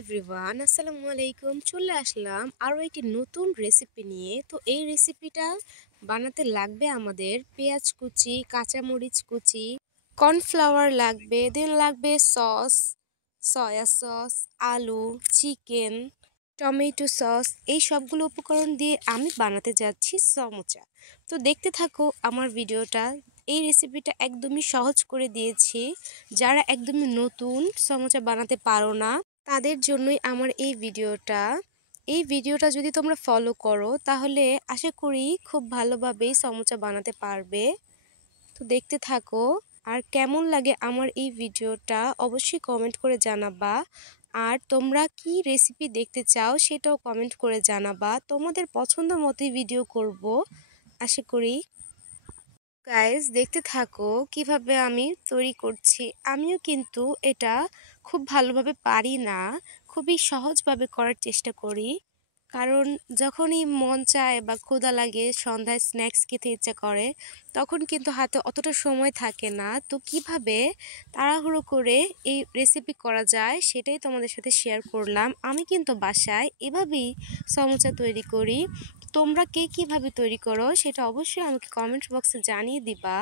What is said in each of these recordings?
Everyone, আসসালামু আলাইকুম। চলে আসলাম আরও একটি নতুন রেসিপি নিয়ে। তো এই রেসিপিটা বানাতে লাগবে আমাদের পেঁয়াজ কুচি, কাঁচামরিচ কুচি, কর্নফ্লাওয়ার লাগবে, দেন লাগবে সস, সয়া সস, আলু, চিকেন, টমেটো সস। এই সবগুলো উপকরণ দিয়ে আমি বানাতে যাচ্ছি সমোচা। তো দেখতে থাকো আমার ভিডিওটা। এই রেসিপিটা একদমই সহজ করে দিয়েছি। যারা একদমই নতুন সমোচা বানাতে পারো না তাদের জন্যই আমার এই ভিডিওটা যদি তোমরা ফলো করো তাহলে আশা করি খুব ভালোভাবেই সমোচা বানাতে পারবে। তো দেখতে থাকো। আর কেমন লাগে আমার এই ভিডিওটা অবশ্যই কমেন্ট করে জানাবা। আর তোমরা কি রেসিপি দেখতে চাও সেটাও কমেন্ট করে জানাবা। তোমাদের পছন্দ মতোই ভিডিও করব আশা করি। গাইস, দেখতে থাকো কিভাবে আমি তৈরি করছি। আমিও কিন্তু এটা খুব ভালোভাবে পারি না, খুবই সহজভাবে করার চেষ্টা করি। কারণ যখনই মন চায় বা ক্ষুধা লাগে, সন্ধ্যায় স্ন্যাক্স খেতে ইচ্ছা করে, তখন কিন্তু হাতে অতটা সময় থাকে না। তো কিভাবে তাড়াহুড়ো করে এই রেসিপি করা যায় সেটাই তোমাদের সাথে শেয়ার করলাম। আমি কিন্তু বাসায় এভাবেই সমোচা তৈরি করি। তোমরা কে কিভাবে তৈরি করো সেটা অবশ্যই আমাকে কমেন্ট বক্সে জানিয়ে দিবা।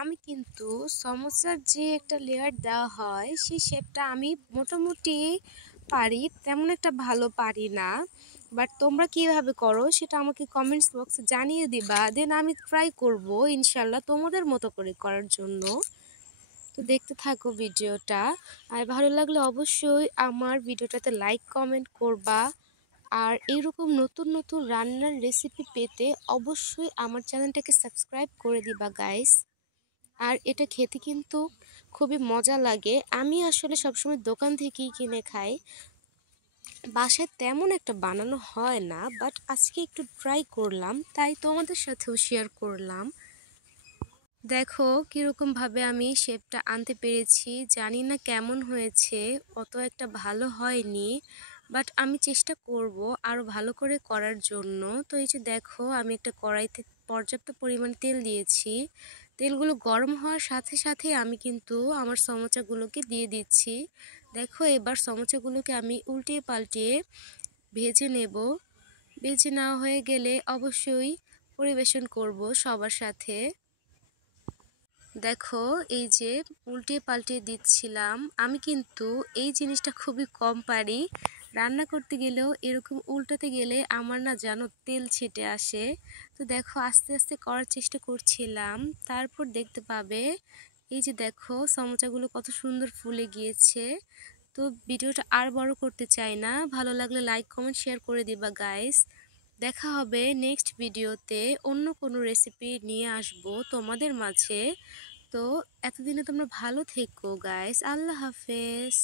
আমি কিন্তু সমোসার যে একটা লেয়ার দেওয়া হয় সেই শেপটা আমি মোটামুটি পারি, তেমন একটা ভালো পারি না। বাট তোমরা কিভাবে করো সেটা আমাকে কমেন্টস বক্সে জানিয়ে দিবা। দেন আমি ট্রাই করব ইনশাল্লাহ তোমাদের মতো করে করার জন্য। তো দেখতে থাকো ভিডিওটা। আর ভালো লাগলে অবশ্যই আমার ভিডিওটাতে লাইক কমেন্ট করবা। আর এইরকম নতুন নতুন রান্নার রেসিপি পেতে অবশ্যই আমার চ্যানেলটাকে সাবস্ক্রাইব করে দিবা গাইস। আর এটা খেতে কিন্তু খুবই মজা লাগে। আমি আসলে সবসময় দোকান থেকেই কিনে খাই, বাসায় তেমন একটা বানানো হয় না। বাট আজকে একটু ট্রাই করলাম, তাই তোমাদের সাথেও শেয়ার করলাম। দেখো কীরকমভাবে আমি শেপটা আনতে পেরেছি। জানি না কেমন হয়েছে, অত একটা ভালো হয়নি, বাট আমি চেষ্টা করব আরও ভালো করে করার জন্য। তো এই যে দেখো, আমি একটা কড়াইতে পর্যাপ্ত পরিমাণে তেল দিয়েছি। তেলগুলো গরম হওয়ার সাথে সাথে আমি কিন্তু আমার সমোচাগুলোকে দিয়ে দিচ্ছি। দেখো এবার সমোচাগুলোকে আমি উল্টিয়ে পাল্টিয়ে ভেজে নেব। ভেজে নেওয়া হয়ে গেলে অবশ্যই পরিবেশন করব সবার সাথে। দেখো এই যে উল্টে পাল্টে দিচ্ছিলাম। আমি কিন্তু এই জিনিসটা খুবই কম পারি, রান্না করতে গেলেও এরকম উল্টাতে গেলে আমার না জানো তেল ছিটে আসে। তো দেখো আস্তে আস্তে করার চেষ্টা করছিলাম, তারপর দেখতে পাবে এই যে দেখো সমোচাগুলো কত সুন্দর ফুলে গিয়েছে। তো ভিডিওটা আর বড় করতে চাই না, ভালো লাগলে লাইক কমেন্ট শেয়ার করে দিবা গাইস। দেখা হবে নেক্সট ভিডিওতে, অন্য কোনো রেসিপি নিয়ে আসবো তোমাদের মাঝে। তো এতদিনে তোমরা ভালো থেকো গাইস, আল্লাহ হাফেজ।